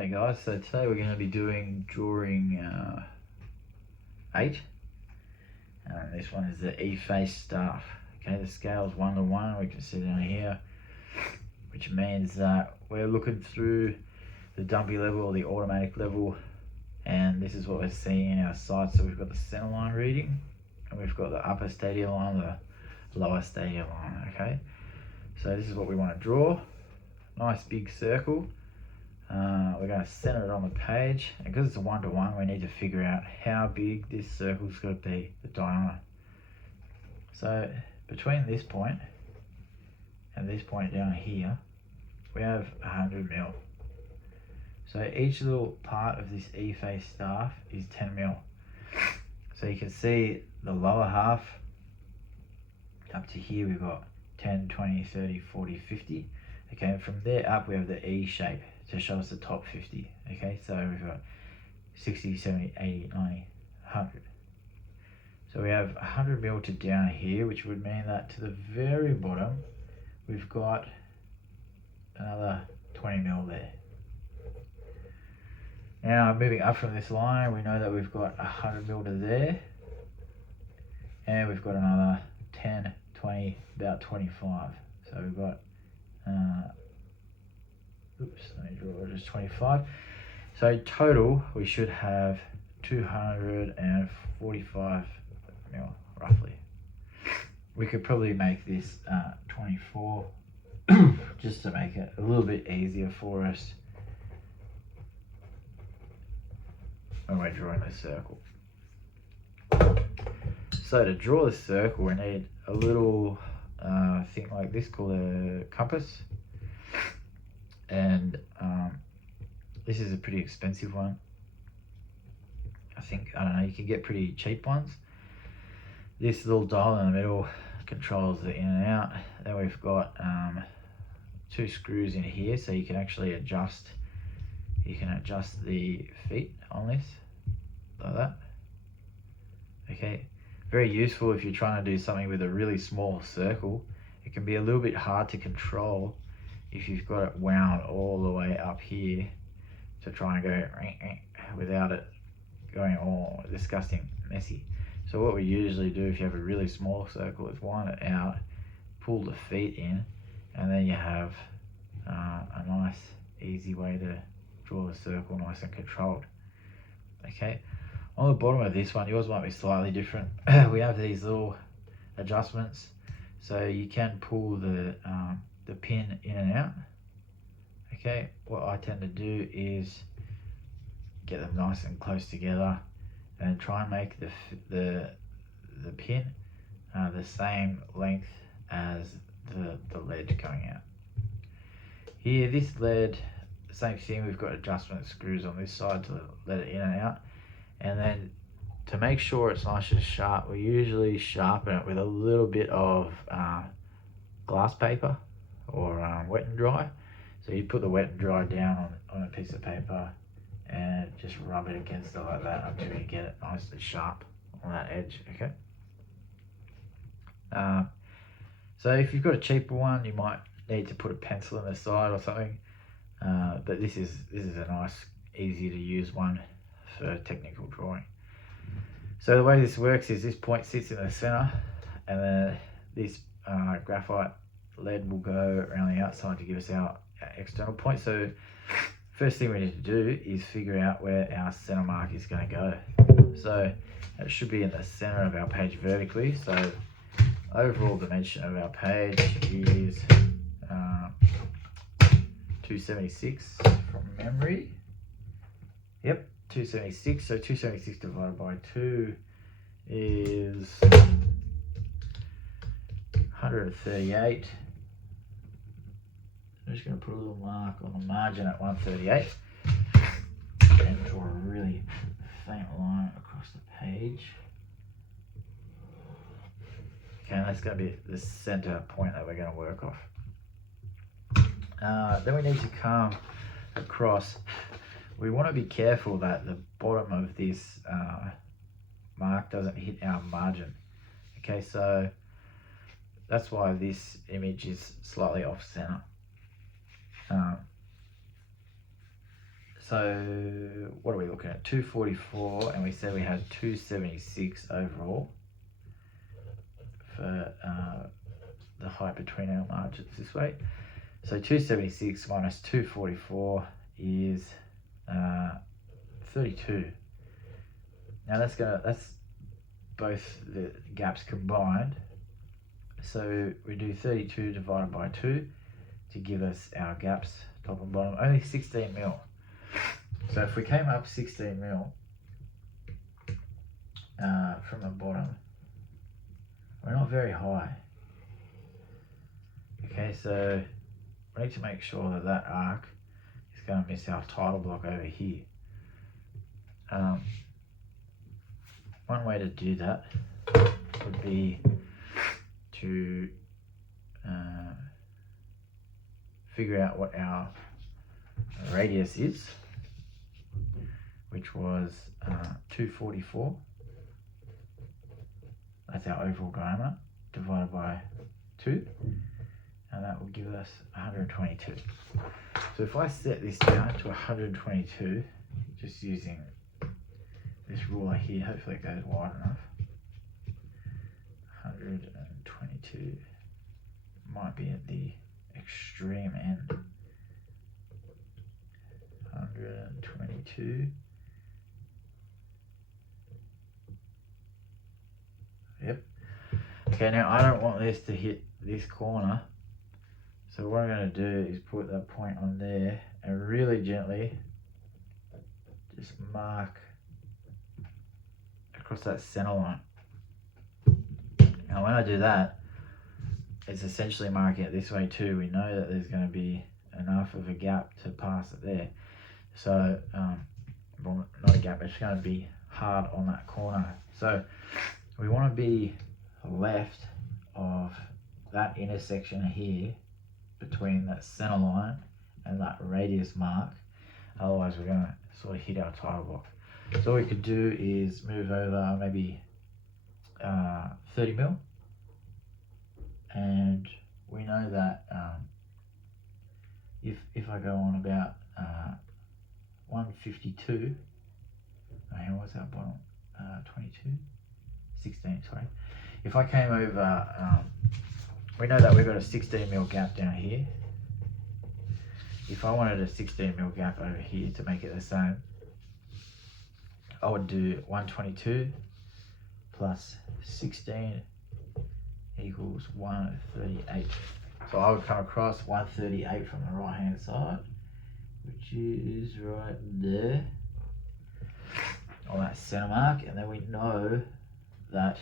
G'day guys, so today we're going to be doing drawing 8. This one is the E-face staff. Okay, the scale is 1 to 1, we can see down here, which means that we're looking through the dumpy level or the automatic level, and this is what we're seeing in our sight. So we've got the center line reading, and we've got the upper stadia line, the lower stadia line. Okay, so this is what we want to draw. Nice big circle. We're going to center it on the page, and because it's a 1 to 1, we need to figure out how big this circle's got to be, the diameter. So between this point and this point down here, we have 100 mil. So each little part of this E-face staff is 10 mil. So you can see the lower half up to here, we've got 10, 20, 30, 40, 50. Okay, and from there up we have the E shape to show us the top 50. Okay, so we've got 60, 70, 80, 90, 100. So we have 100 mil to down here, which would mean that to the very bottom we've got another 20 mil there. Now moving up from this line, we know that we've got 100 mil to there, and we've got another 10, 20, about 25. So we've got let me draw just 25. So total we should have 245 mil roughly. We could probably make this 24 just to make it a little bit easier for us when we're drawing the circle. So to draw the circle, we need a little thing like this called a compass, and this is a pretty expensive one. I don't know, you can get pretty cheap ones. This little dial in the middle controls the in and out. Then we've got 2 screws in here, so you can actually adjust the feet on this like that. Okay, very useful if you're trying to do something with a really small circle. It can be a little bit hard to control if you've got it wound all the way up here to try and go without it going all disgusting messy. So what we usually do if you have a really small circle is wind it out, pull the feet in, and then you have a nice easy way to draw the circle nice and controlled. Okay, on the bottom of this one, yours might be slightly different. We have these little adjustments, so you can pull the pin in and out. Okay, what I tend to do is get them nice and close together and try and make the pin the same length as the lead going out. Here, this lead, same thing, we've got adjustment screws on this side to let it in and out, and then to make sure it's nice and sharp, we usually sharpen it with a little bit of glass paper or wet and dry. So you put the wet and dry down on a piece of paper and just rub it against it like that until you get it nice and sharp on that edge. Okay. So if you've got a cheaper one, you might need to put a pencil in the side or something. But this is a nice, easy to use one for technical drawing. So the way this works is this point sits in the center, and then this graphite lead will go around the outside to give us our external point. So first thing we need to do is figure out where our center mark is going to go. So it should be in the center of our page vertically. So overall dimension of our page is 276 from memory. Yep, 276. So 276 divided by 2 is 138. I'm just going to put a little mark on the margin at 138 and draw a really faint line across the page. Okay, and that's going to be the center point that we're going to work off. Then we need to come across. We want to be careful that the bottom of this mark doesn't hit our margin. Okay, so that's why this image is slightly off center. So what are we looking at? 244, and we said we had 276 overall for the height between our margins this way. So 276 minus 244 is 32. Now that's both the gaps combined. So we do 32 divided by 2 to give us our gaps, top and bottom, only 16 mil. So if we came up 16 mil from the bottom, we're not very high. Okay, so we need to make sure that that arc is going to miss our title block over here. One way to do that would be to figure out what our radius is, which was 244. That's our overall diameter, divided by 2, and that will give us 122. So if I set this down to 122, just using this ruler here, hopefully it goes wide enough. 122 might be at the extreme end. 122. Yep. Okay, now I don't want this to hit this corner, so what I'm going to do is put that point on there and really gently just mark across that center line. Now when I do that, it's essentially marking it this way too. We know that there's going to be enough of a gap to pass it there. So, well, not a gap, it's going to be hard on that corner. So we want to be left of that intersection here between that center line and that radius mark. Otherwise we're going to sort of hit our title block. So what we could do is move over maybe 30 mil, and we know that if I go on about 152, how was that bottom? 22, 16, sorry. If I came over, we know that we've got a 16 mil gap down here. If I wanted a 16 mil gap over here to make it the same, I would do 122 plus 16 equals 138. So I would come across 138 from the right hand side, which is right there on that center mark, and then we know that,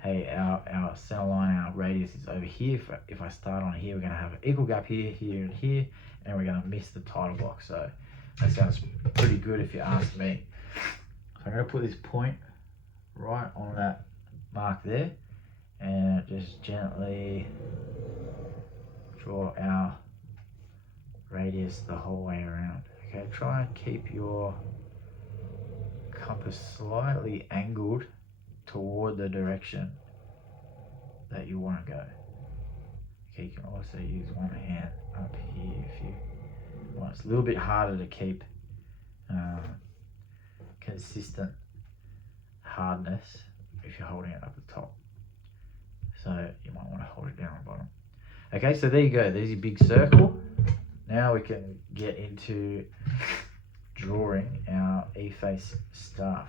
hey, our center line, our radius is over here. If I start on here, we're going to have an equal gap here, here, and here, and we're going to miss the title block. So that sounds pretty good if you ask me. So I'm going to put this point right on that mark there and just gently draw our radius the whole way around. Okay, try and keep your compass slightly angled toward the direction that you want to go. Okay, you can also use one hand up here if you want. It's a little bit harder to keep consistent hardness if you're holding it up the top. So you might want to hold it down the bottom. Okay, so there you go. There's your big circle. Now we can get into drawing our E-face staff.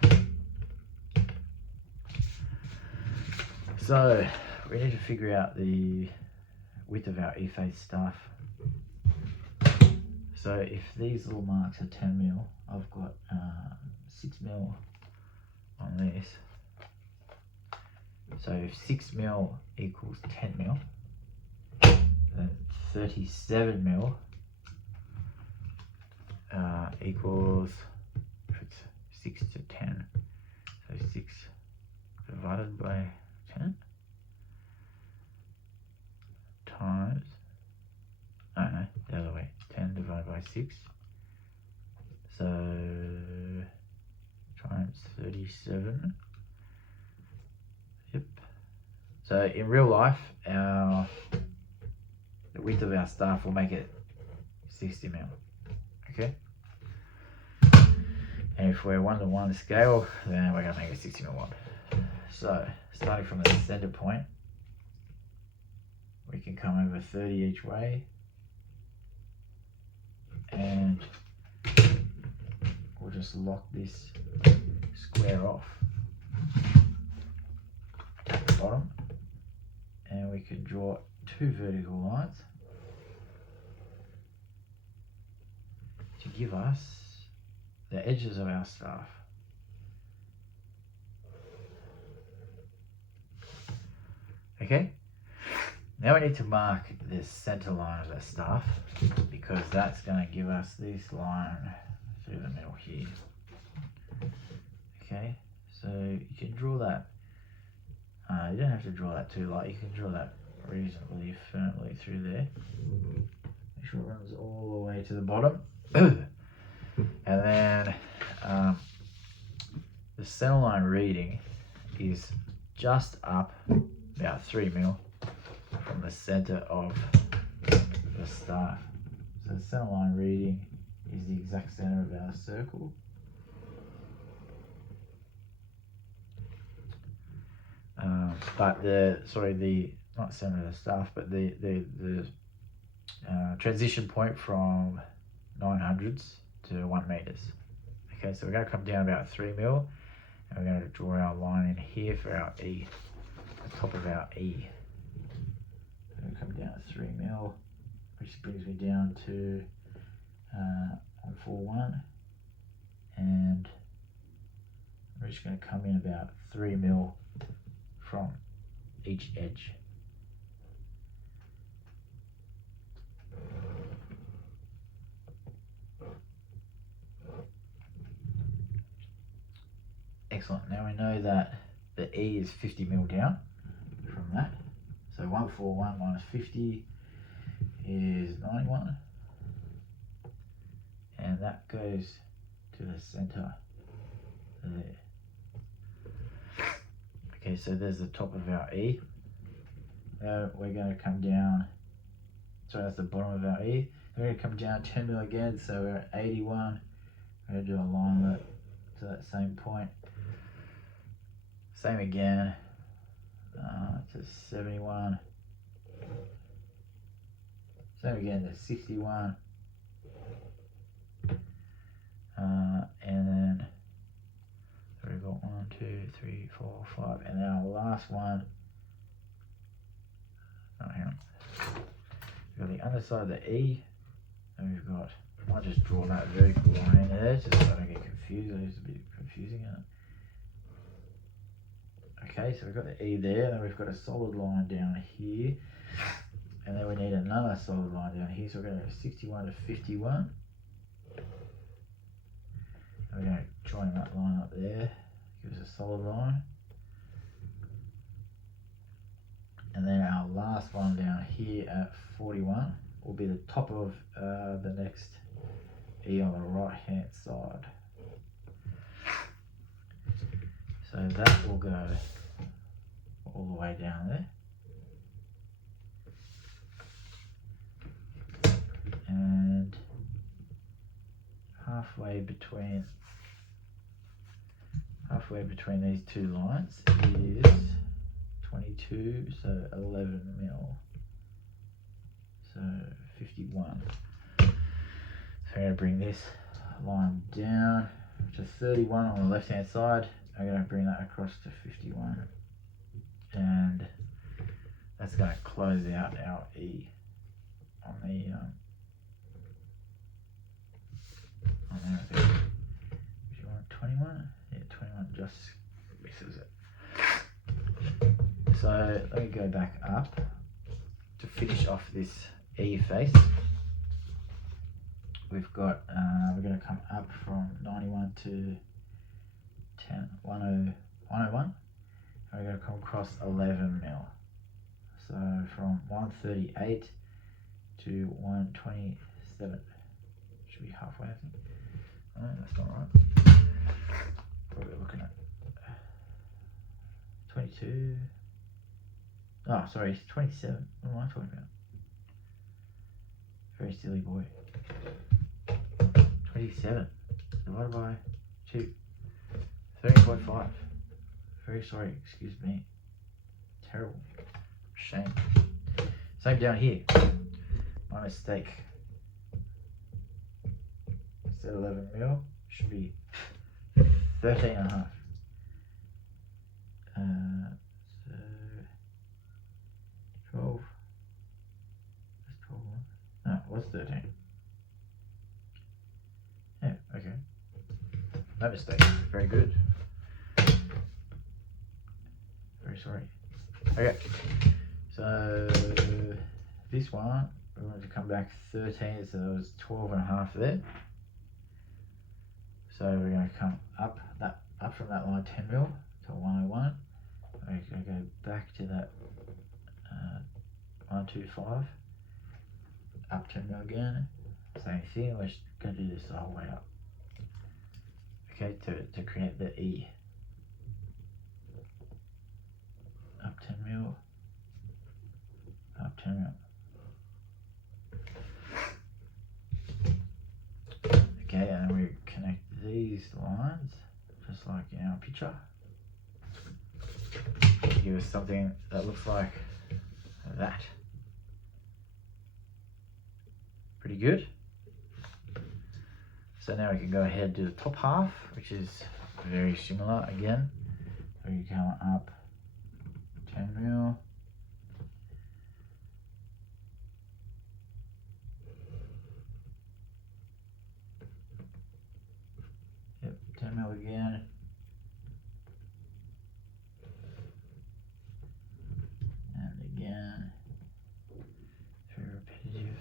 So we need to figure out the width of our E-face staff. So if these little marks are 10 mil, I've got 6 mil on this. So if 6 mil equals 10 mil, then 37 mil equals, if it's 6 to 10, so 6 divided by 10 times, oh no, the other way, 10 divided by 6, so times 37. Yep. So in real life, the width of our staff will make it 60 mil. Okay. And if we're 1:1 to scale, then we're going to make a 60mm one. So, starting from the center point, we can come over 30 each way, and we'll just lock this square off at the bottom, and we can draw 2 vertical lines to give us the edges of our staff. Okay, now we need to mark this center line of the staff, because that's going to give us this line through the middle here. Okay, so you can draw that, you don't have to draw that too light, you can draw that reasonably firmly through there. Make sure it runs all the way to the bottom. And then the center line reading is just up about 3mm from the center of the staff. So the center line reading is the exact center of our circle. But not center of the staff, but the transition point from 900s to 1 meters. Okay, so we're going to come down about 3mm, and we're going to draw our line in here for our E, the top of our E. So we're going to come down 3mm, which brings me down to 141, and we're just going to come in about 3mm from each edge. Excellent. Now we know that the E is 50mm down from that. So 141 minus 50 is 91. And that goes to the center there. Okay, so there's the top of our E. Now we're going to come down, so that's the bottom of our E. We're going to come down 10mm again, so we're at 81. We're going to do a line to that same point. Same again, to 71. Same again to 61. And then so we've got 1, 2, 3, 4, 5, and then our last one. Oh, hang on. We've got the underside of the E, and we've got. I'll just draw that vertical line in there, just so I don't get confused. It's a bit confusing, isn't it? Okay, so we've got the E there, and then we've got a solid line down here, and then we need another solid line down here, so we're going to go 61 to 51. And we're going to join that line up there, give us a solid line. And then our last one down here at 41 will be the top of the next E on the right hand side. So that will go all the way down there. And halfway between these two lines is 22, so 11mm, so 51. So I'm going to bring this line down to 31 on the left hand side. I'm going to bring that across to 51, and that's going to close out our E on the on there. I think. Do you want 21? Yeah, 21 just misses it. So let me go back up to finish off this E face. We've got we're going to come up from 91 to 101, and we're going to come across 11mm. So from 138 to 127. Should be halfway, I think. Oh, that's not right. What are we looking at? 22. Oh, sorry, it's 27. What am I talking about? Very silly boy. 27 divided by 2, 13.5. Very sorry, excuse me. Terrible. Shame. Same down here. My mistake. Instead of 11 mil, should be 13 and a half. So 12. That's 12. No, what's 13? Yeah, okay. No mistake. Very good. Very sorry. Okay. So this one, we want to come back 13, so there was 12 and a half there. So we're going to come up from that line 10 mil to 101. We're going to go back to that 125, up 10 mil again. Same thing. We're just going to do this the whole way up. Okay, to create the E. Up 10 mil. Up 10 mil. Okay, and we connect these lines, just like in our picture. Give us something that looks like that. Pretty good. So now we can go ahead and do the top half, which is very similar again. So you come up 10 mil. Yep, 10 mil again. And again. Very repetitive.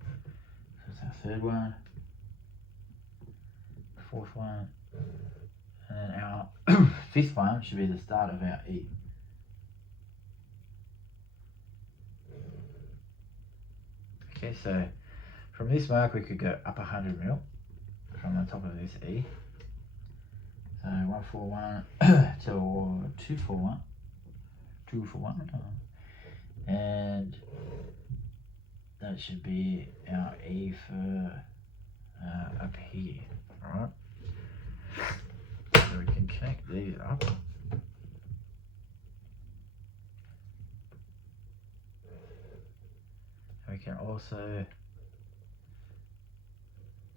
So that's our third one. Fourth one. And then our fifth one should be the start of our E. Okay, so from this mark we could go up 100 mil from the top of this E. So 141 to 241, 241, and that should be our E for up here. All right. So we can connect these up. We can also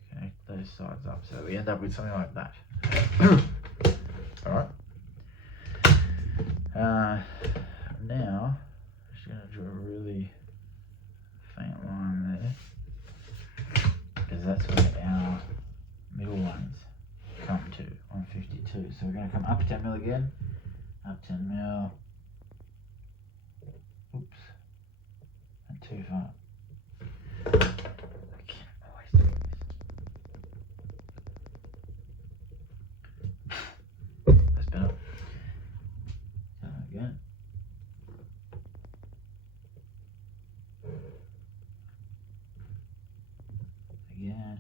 connect those sides up, so we end up with something like that. Alright. Now, I'm just going to draw a really faint line there, because that's where our middle ones come to, 152. So we're going to come up 10 mil again, up 10 mil. Oops, and too far. I can always do this. That's better. So again. Again.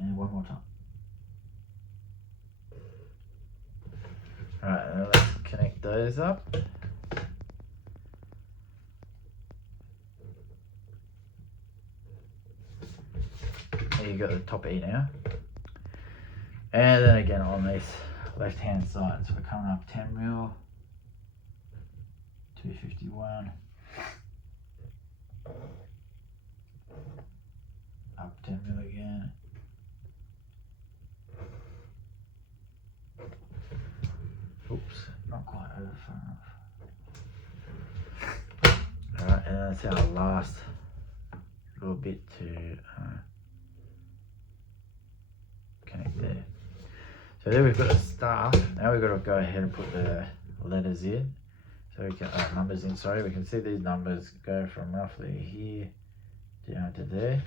And one more time. Alright, now let's connect those up. You got the top E now, and then again on this left hand side, so we're coming up 10 mil, 251, up 10 mil again, oops, not quite over far enough. Alright, and that's our last little bit to connect there. So there we've got the staff. Now we've got to go ahead and put the letters in. So we can numbers in. Sorry, we can see these numbers go from roughly here down to there.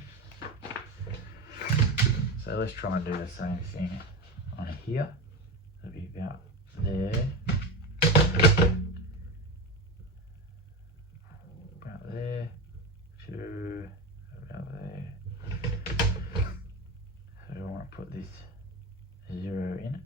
So let's try and do the same thing on here. So it'll be about there, about there, to about there. So I want to put this 0 in.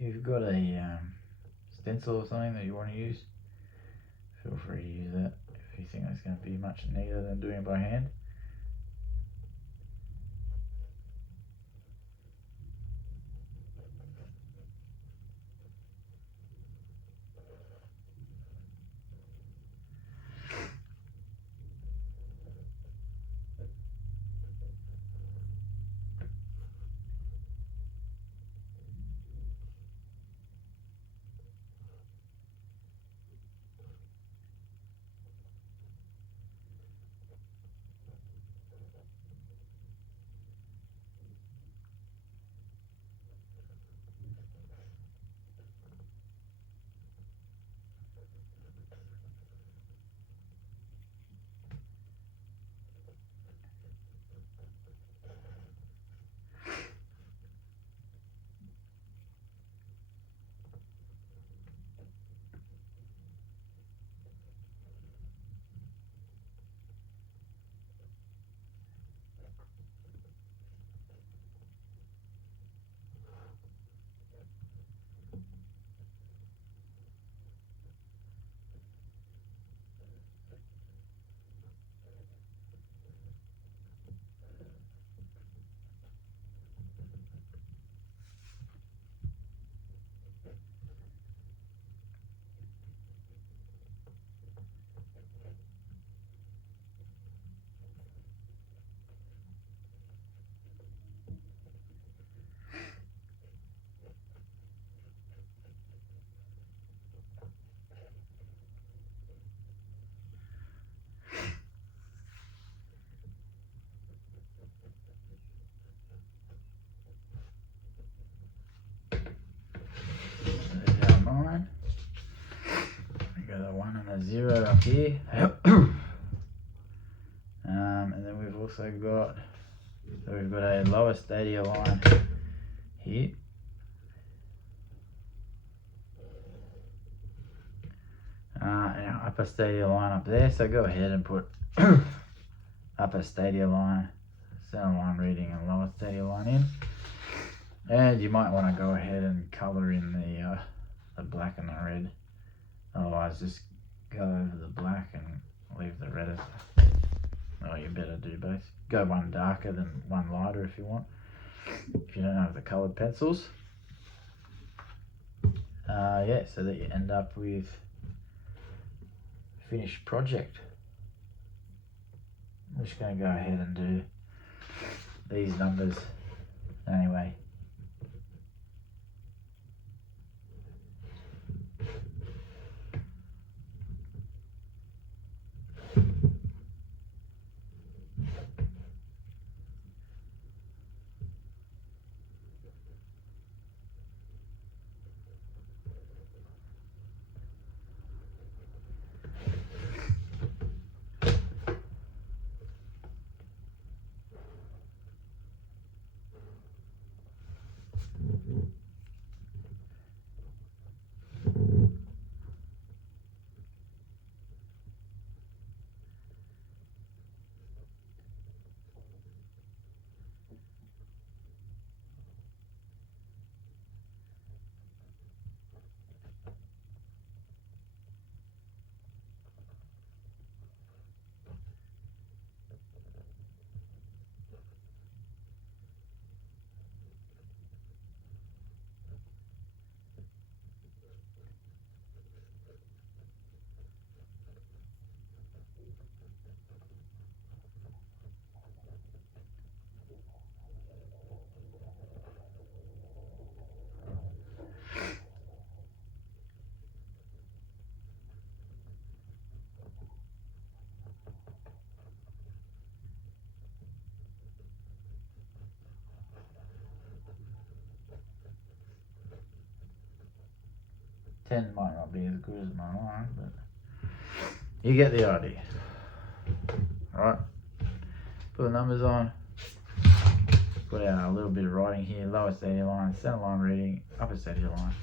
if you've got a stencil or something that you want to use, feel free to use that if you think that's going to be much neater than doing it by hand. There's our 9. We got a 1 and a 0 up here. And then we've also got, so we've got a lower stadia line here. And our upper stadia line up there. So go ahead and put upper stadia line, center line reading, and lower stadia line in. And you might want to go ahead and color in the black and the red. Otherwise, just go over the black and leave the red as. Oh, you better do both. Go one darker than one lighter if you want. If you don't have the coloured pencils. Yeah, so that you end up with a finished project. I'm just going to go ahead and do these numbers anyway. Ten might not be as good as my line, but you get the idea. Alright, put the numbers on, put out a little bit of writing here, lower stadia line, center line reading, upper stadia line.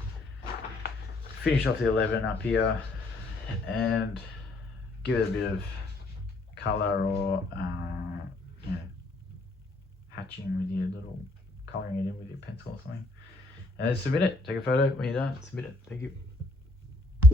Finish off the 11 up here and give it a bit of colour or you know, hatching with your little, colouring it in with your pencil or something. And then submit it. Take a photo when you're done. Submit it. Thank you.